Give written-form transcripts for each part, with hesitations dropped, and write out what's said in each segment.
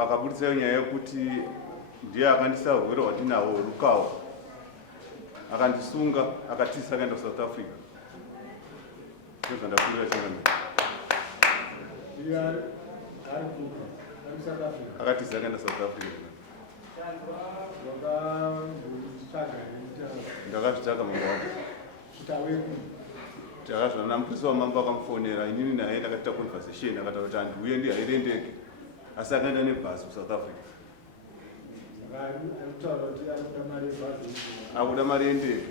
vakabudisa nyaya yekuti ndiye akandisa urwere hwatinawo Rukawa, akandisunga akatisa akaenda kuSouth Africa. Ndozvandakurira chingano. Akatisa akaenda South Africa. Ndakazvitsvaga mambo wangu. Takazvana muprisi wamambo akamufonera, inini naye ndakaita conversation, akataura kuti andiuye ndihaire ndege, asi akaenda nebhazi kuSouth Africa. Akuda mari yendege.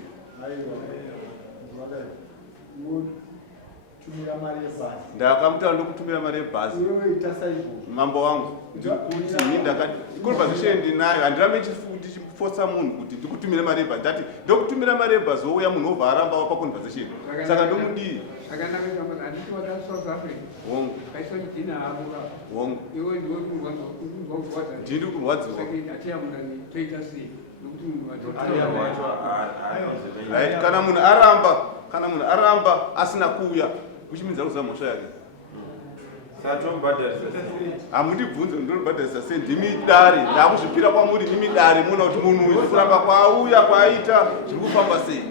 Ndakamutaura ndokutumira mari yebhazi mambo wangu kuti ini ndakati conversation ndinayo, handirambe ndichifosa munhu kuti ndikutumire mari yebhazi. Ndati ndokutumira mari yebhazi wouya munhu obva aramba wapa conversation, saka ndomudii hongu ndiri kurwadziwa. Kana munhu aramba asina kuuya kuchimidza kuza mhosva yake, hamundibvunze ndinobhadharisa sei. Ndimi dare, ndakuzvipira kwamuri, ndimi dare, muona kuti munhu uyu kuramba kwauya kwaita zviri kufamba sei.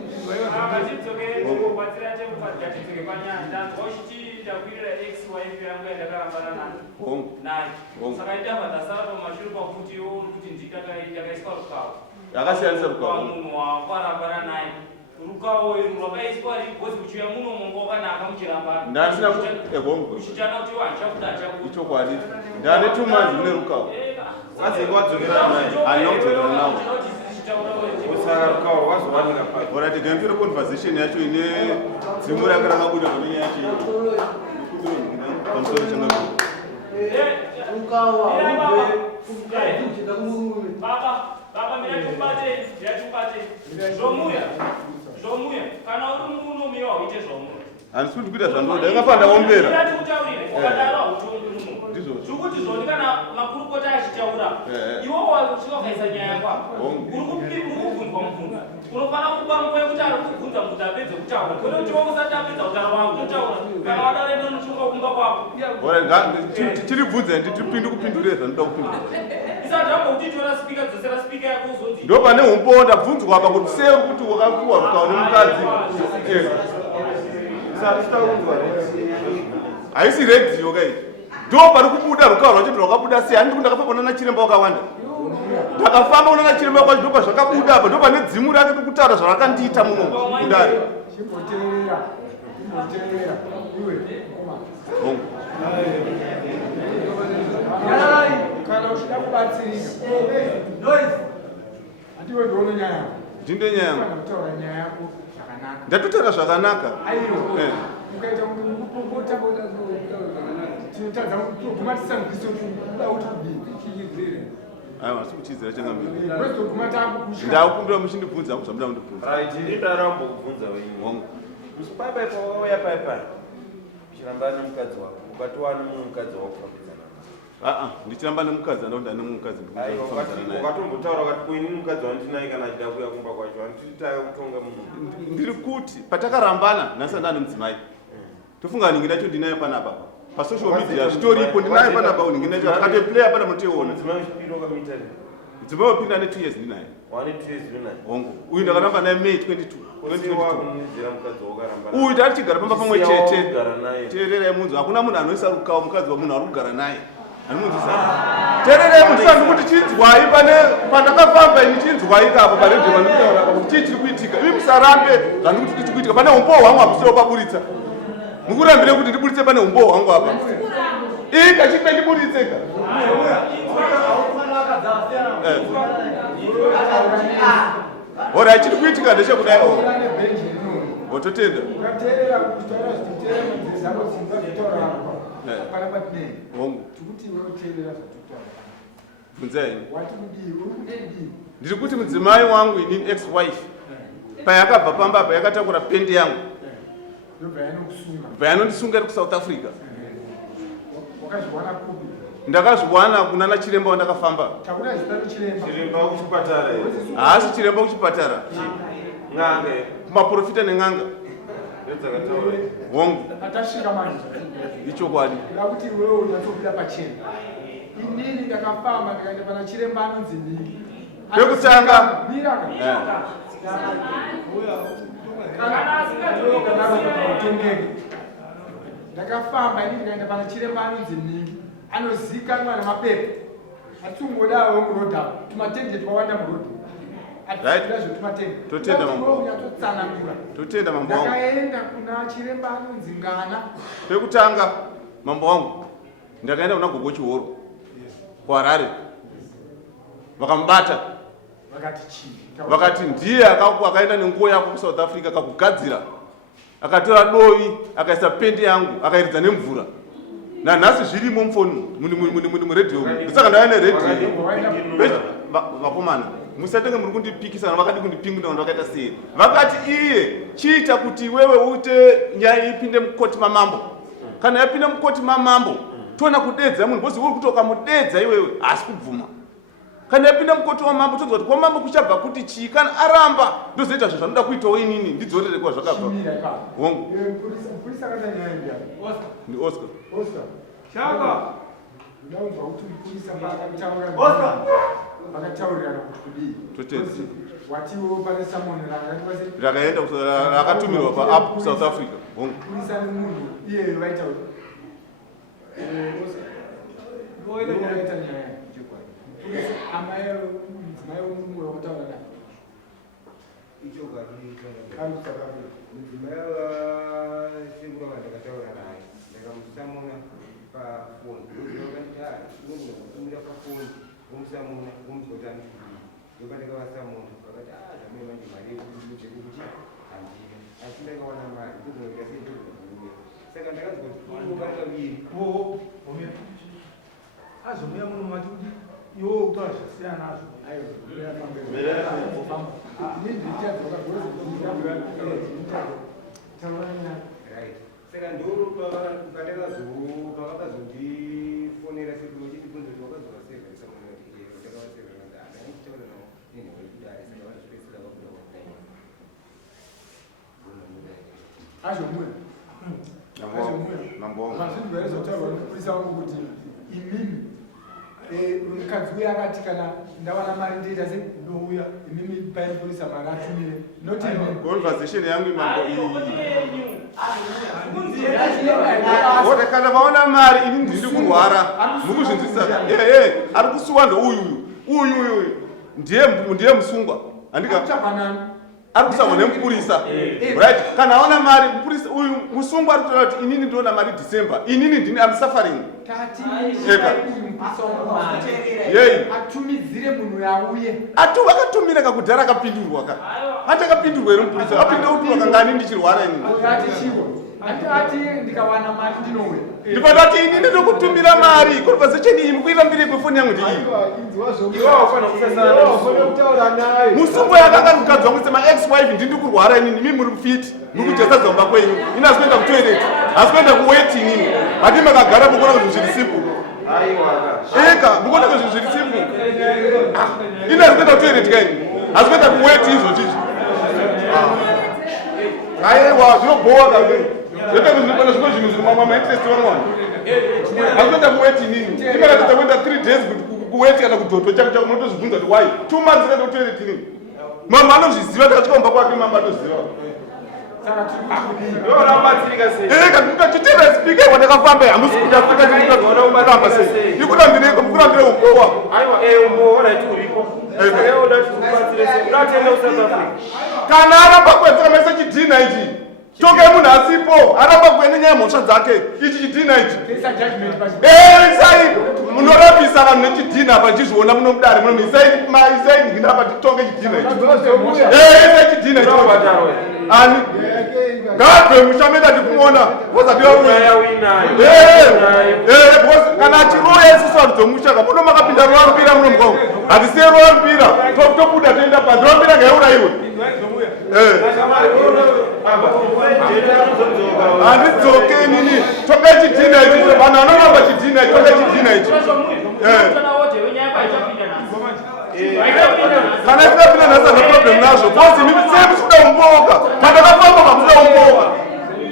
Yakasiyanisa Rukawa. Rukawa rwakaiswa ribhozi kuchiuya muno mongo wakanaka muchiramba. Ndatina kuchichana kuti wanchakuda chakuda. Ichokwadi. Ndane 2 months mune Rukawa. Wazenge wadzokera naye. Anodzokera nawo. Usara Rukawa wazowanika pake. Ora tigampira conversation yacho ine dzimu ranga rakabuda pamenya yacho. Pamusoro changa. Rukawa ubve kuchida kumurume. Baba mirachubate. Zvomuya kana uri muno miwa uite zvomuya. Handisudi kuita zvandoda, ingafanda ombera. Ndati kutaurire, ukadaro autongi muno. Ndizvo. Zvikuti zvoni kana makurukota achitaura, iwo wasvika ukaisa nyaya kwako. Uri kubvunzwa mubvunzo. Unofana kupa nguva yekuti ari kubvunza kuti apedze kutaura. Kwete kuti usati apedza kutaura wako kutaura. Kana wadarenda nochunga kumba kwako. Ora tiribvunze nditipinde kupindurira zvanoda kupindura. Ndo pane umbo ndabvunzwa apa kuti sei kuti wakakuwa Rukawa nemukadzi. Haisi radio kai. Ndo pari kubuda Rukawa rwachiti rwakabuda sei. Handiti ndakafamba nachiremba wakawanda. Ndakafamba una nachiremba kwacho ndo zvakabuda apa. Ndo pane dzimu rake kukutaura zvarakandiita muno kudare. Kana uchida kubatsirika noise atiwe ndono nyaya ndinde nyaya kutaura nyaya yako zvakanaka. Ndatotaura zvakanaka. Aiyo ukaita kupopota bota tinotadza kumatisa mukristo kuti kudii. Aiwa sikuchizira changa mbiri. Kristo kumataku kusha. Ndakumbira muchindibvunza kuzvamuda kundibvunza. Right, ndarambo kubvunza wenyu. Hongu. Usipaipa ipo oya paipa. Chiramba nemukadzi wako. Ukatowana mukadzi wako kupedzana. Ndichiramba nemukadzi anonda nemukadzi ndikufadzana. Ukatombotaura kuti kuini mukadzi wandinaye kana achida kuya kumba kwacho anditaya kutonga munhu. Ndiri kuti patakarambana nhasi ndane mudzimai. Tofunga ningi ndacho ndinaye panapa. Pa social media zvitoripo ndinaye panapa uningi ndacho akate player pana muteona. Mudzimai uchipiro kamita. Mudzimai upinda ne 2 years ndinaye. Wane 2 years ndinaye. Hongu. Uyu ndakaramba naye May 22. Uyu tachigara pamba pamwe chete. Teerera munhu hakuna munhu anoisa Rukawa mukadzi wa munhu ari kugara naye. Anomunzisa. Teerera munhu sandukuti chinzwai pane pandakafamba ini chinzwai kapo pa radio vanokutaura kuti chii chiri kuitika. Imi musarambe zvandukuti chiri kuitika pane umbo hwangu akusiro paburitsa. Mukurambire kuti ndiburitse pane umbo hwangu apa. Ika chipe ndiburitse ka. Ora chiri kuitika ndechekudai o. Ototenda. Ukateerera kutaura zvitera muzezano dzimba zvitaura para patine. Hongu. Tikuti unoteerera zvataura. Bvunzai. Wati kudii, uri kudii? Ndiri kuti mudzimai wangu ini ex wife. Payakabva pamba apa yakatakura pendi yangu. Ndobva yanokusunga. Payanondisunga iri kuSouth Africa. Wakazviwana kupi? Ndakazviwana kuna nachiremba wandakafamba. Taura zita rechiremba. Chiremba kuchipatara here. Haasi chiremba kuchipatara. Ng'anga. Maprofita neng'anga. Ndedzakataura. Hongu. Atasvika manje. Ichokwadi. Ndakuti wewe unatopira pachena. inini ndakafamba ndikaenda pana chiremba anonzi Niki. Pekutanga ndakafamba inini ndikaenda pana chiremba anonzi Niki. Anozikanwa namapepa. Atungodawo murodha. Tumatende twawanda murodha. Totenda mambo wangu. Ndakaenda kuna chiremba anonzi Ngana. Pekutanga mambo wangu. Ndakaenda kuna gogo Chihoro. Kwa Harare. Vakambata. Vakati ndiye akaenda nenguo yako ku South Africa akakugadzira. Akatora doi, akaisa pendi yangu, akairidza nemvura. Na nhasi zvirimo mufoni mu radio. Saka ndaenda radio. Vakomana, musatenge muri kundipikisana vakati kundipinga ndo vakaita sei. Vakati iye chiita kuti wewe uite nyaya ipinde mukoti mamambo. Kana yapinda mukoti mamambo, tona kudedza munhu bozi uri kutoka mudedza iwewe asi kubvuma. Kana yapinda mukoti wamambo todza kuti kwamambo kuchabva kuti chii kana aramba ndozoita zvo zvanoda kuitawo inini ndidzorere kwa zvakabva. Hongu. Ni Oscar. Shaka. Ndaunzwa kuti polisi akataura. Oscar. Akataura kuti Totezi. Watiwo pane Samuel rakaenda akatumirwa pa app South Africa. Hongu. Polisi ani munhu iye vaita. Oscar. Ngoenda kuita nyaya. Polisi amayo munhu wakataura naye. Icho gari Kama sababu mzimayo singura ndakataura naye ndakamusamuna pa phone ndokanda munhu kumira pa phone kumsamuna kumzotani ndokanda vasamuna vakati zvamwe manje mari kuti handine asi ndakawana mari ndozvinoita sendozvokuuya saka ndakazwa kuti ndokanda viri azomira munhu mati kuti iwo utaura zvasiyana nazvo saka ndoro pavakazondifonera sekuti vachindibvunza kuti wakazoa seva ndakavaseva ndakavataura navo nene vaikudai saka vanozvipesera vakuda kudaima azomuzvinhu polisa wangu kuti imimi mukadzi uya akati kana ndawana mari ndoita sendouya imimi paini polisa mari atumire noti conversation yangu mambo iyi wote kana vaona mari ini ndiri kurwara mukuzvinzwisa ari kusuwa ndouyu ndiye musungwa andika ari kusangwa nemupurisa right kana aona mari mupurisa uyu musungwa ari kutaura kuti inini ndinoona mari December inini ndini am suffering atumidzire munhu yauye akatumira kakudhara akapindurwa ka hata akapindurwa ere mupurisa apinda kuti wakangani ndichirwara inini ati ndikawana mari ndinouya ndipati inini ndokutumira mari conversation iyi mukuita mbiri kwefoni yangu ndiyi musungwa yakanga mukadzi wangu sema ex-wife ndindi kurwara inini mimi muri fit mukujesa dzamba kwenyu ini asi kuenda kutoilet asi kuenda kuwaiting inini hati makagara mukona kuti zviri simple eka mukona kuti zviri simple ini asi kuenda kutoilet kaini asi kuenda kuwaiting izvo chizvi aiwa zvinobowa kaini zvete zvinoona zvimwe zvinhu zviri mamainterest vamwana asi kuenda kuwaiting inini imaratidza kuenda 3 days kuweti kana kudzoto chako chako unotozvibvunza kuti why 2 months kuenda kutoilet inini mama anozviziva takasvika kumba kwake mama atoziva kachitira spika kwandakafamba hamusi kutafika chimukaoramba sei ikurambireiko mukurambire ukowa kana aramba kuwedzera maisa chidhina ichi toke munhu asipo aramba kuene nyaya mhosva dzake ichi chidhina ichi isai munorapisa vanhu nechidhina apa ndichizviona munomudare muno isai ndingina apa titonge chidhina ichi isai chidhina ichi ani ngabve mushameda ndikumuona kana achiroya isusu vanhu dzomushaka muno makapinda roambira muno mukwangu hatisiye roambira tobuda toenda pasi roambira ngaiurayiwe handidzoke nini toke chidhina ichi vanhu vanoramba chidhina ichi toke chidhina ichi kana tikapinda nhasi neproblem nazvo bcause mimi sei muchida umboka pandakafamba mamuda umboka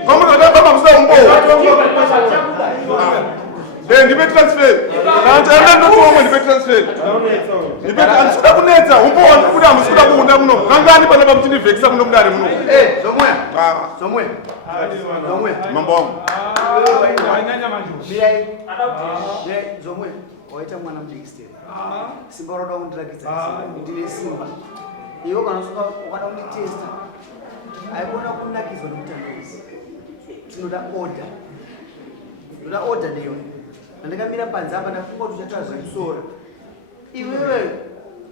pamunodafamba muchida umboka ndipe transfer. Anda ndotomwe ndipe transfer. Ndipe transfer kunetsa umbona kuti amusikuda kuunda muno. Kangani pana pamuchini vekisa muno mudare muno. Somwe. Mambo wangu. Zomwe waita mwana mjikisteri. Simba roda undirakidza. Ndine simba. Iwo kanosuka ukada unditesta. Aibona kunakizwa nomutambizi. Tinoda order. Ndoda order ndiyo. Nandakamira panze apa ndafunga kuti uchatazva kusora. Iwewe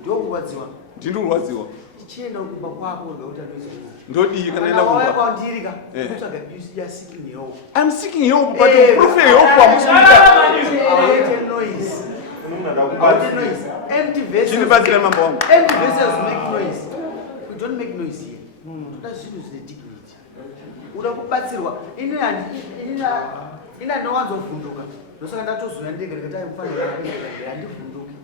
ndokurwadziwa. Ndindirwadziwa. Tichienda kumba kwako ngekuti anoisa. Ndodii kana enda kumba. Kwaundirika. Kutsvaga you are seeking help. I'm seeking help, but the proof help amusikuita. Noise. Noise. Empty vessels. Chinibatsira mambo wangu. Empty vessels make noise. We don't make noise here. Toda zvinhu zvine dignity. Uda kubatsirwa. Ina ndowanzovhunduka. Ndosaka ndatozoya ndega ndikati aikufanira kuenda handivhunduki.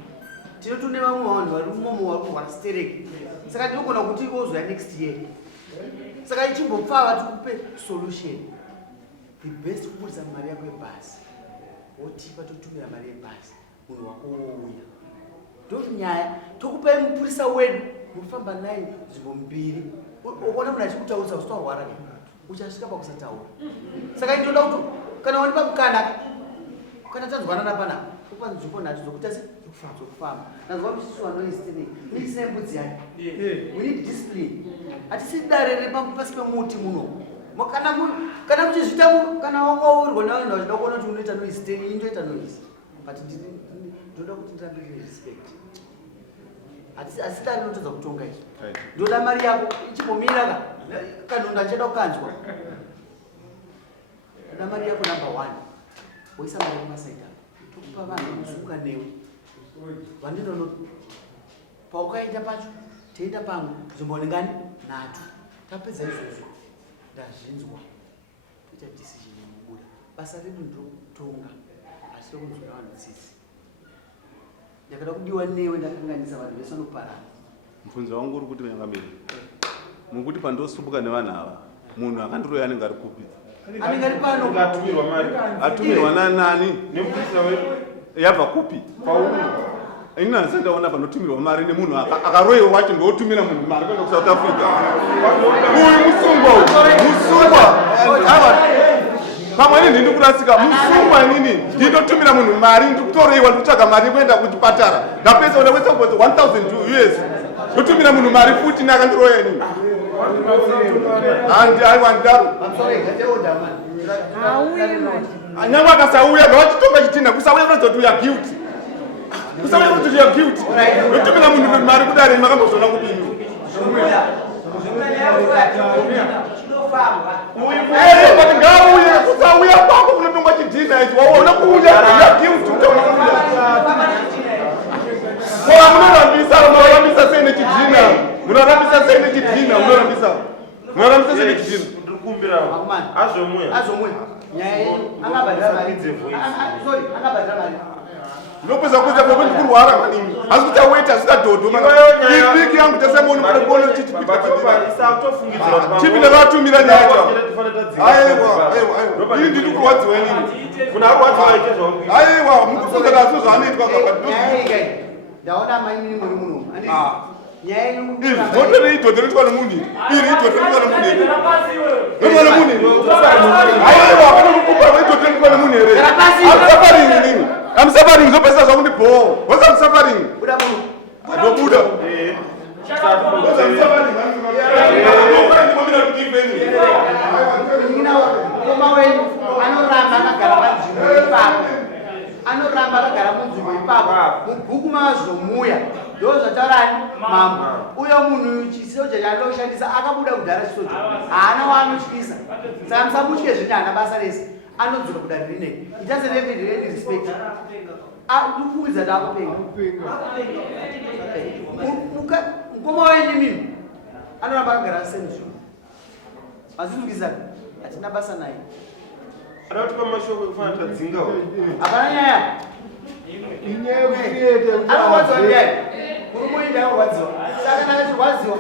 Tinotune vamwe vanhu vari umomo vari kuhwarastereki. Saka ndinogona kuti ozoya next year. Saka ichimbopfava tikupe solution. The best kupurisa mari yako yebhasi. Wotipa totumira mari yebhasi. Munhu wako wouya. Ndokunyaya tokupe mupurisa wedu mufamba naye nzvimbo mbiri. Uona munhu achikutaurisa usitwarwara uchasvika pakusataura. Saka ndinoda kuti kana wani pamukana kana tanzwanana panapa upa nzvimbo nhatu dzokuita dzokufamba. Nazwa musisu wanoisitini. Ndisina mbudzi yake. We need discipline. Hatisi darere pasi pemuti muno. Kana muchizvita kana wangourwa nawe ndachida kuona kuti unoita noise 10 indoita noise. But ndoda kuti ndirambire respect. Asi dare notodza kutonga izvi. Ndoda mari yako ichimbomira kanhonda nchida kukanzwa. Ndoda mari yako number 1. Woisa mari kumasaida. Tokupa vanhu kuzunga newe. Vandinono paukaenda pacho tienda pamwe nzvimbo ndingani nhatu. Tapedza izvozvo ndazvinzwa toita decision yemubuda. Basa redu ndokutonga asi rokunzwira vanhu tsitsi. Ndakada kudiwa newe ndakanganisa vanhu vese vanoparana. Mubvunzo wangu uri kuti yangamiri. Mukuti pandosumbuka nevanhu ava munhu akandiroya anenge ari kupi? Anenge ari pano. Atumirwa mari. Atumirwa nani? Nemupurisa wedu. Yabva kupi? Pauno. Ina ndaona panotumirwa mari nemunhu akaroyewa wacho ndotumira munhu mari kwenda kuSouth Africa. Uyu musungwa uyu. Musungwa. Pamwe ndiri kurasika musungwa inini ndinotumira munhu mari ndikutoreiwa ndikutsvaga mari kwenda kuchipatara. Ndapedza una wesa kuti 1000 US. Ndotumira munhu mari futi nakandiroya inini. Andi aiwa ndaro. Anyangwa akasauya ngawachitonga chitina kusauya kunoita kuti uya guilty. Kusauya kuti uya guilty. Ndotumira munhu mari kudare makambozona kudini. But ngauye kusauya kwako kunotonga chitina ichi waona kuuya uya guilty utaona kuuya. Kwa munorambisa sene chitina. Munorambisa sene chitina sene chitina. Ndikumbira azomwe. Nyaya angabhadhara mari. Sorry, angabhadhara mari. Ndopeza kuza kwa kuti kurwara maningi. Asikuta waiter asikuta dodo. Ibiki yangu tasemoni kwa bono chichi pita. Chipinda vatumira nyaya. Aiwa. Ini ndiri kurwadziwa nini? Kuna arwadziwa ikezvo. Aiwa, mukufunga nazo zvanoitwa kakati. Nyaya ndaona mai mini muri muno. Nyaya ino. Voto reitwa nomunhu. Iri itwa nomunhu. Ndono munhu. Aiwa, kana kukupa reitwa nomunhu here. I'm suffering nini? I'm suffering zopesa zvakuti bo. What's I'm suffering? Buda muno. Ndobuda. Koma wenu anoramba akagara panzvimbo ipapo. Anoramba akagara munzvimbo ipapo. Mubhuku mazvomuya. Ndozvataurani mambo. Uyo munhu chisoja chanoshandisa akabuda kudhara chisoja. Haana waanotyisa. Saka musamutye zvine haana basa rese. Anodzoka kudare rinei. It doesn't have any respect. Ndikuudza ndakupenga. Mukoma wendi mimi. Anoramba akagara senzu. Azvizukisa. Hatina basa naye. Aratupa mashoko kufana tadzinga. Hapana nyaya. Anowadziwa ndiani? Murume ndakurwadziwa. Saka kana chirwadziwa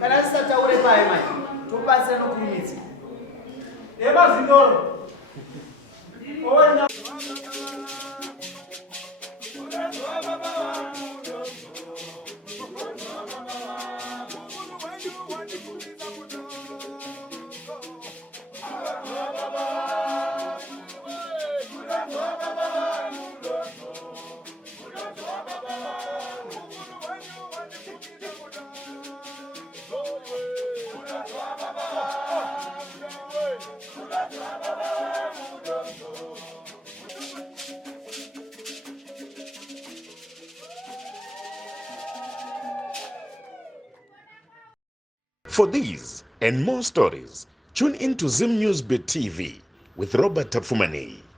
kana asisataure paye manje tobatsira nokurumidza. Eba zindoro. For these and more stories, tune in to Zim News Bit TV with Robert Tafumani.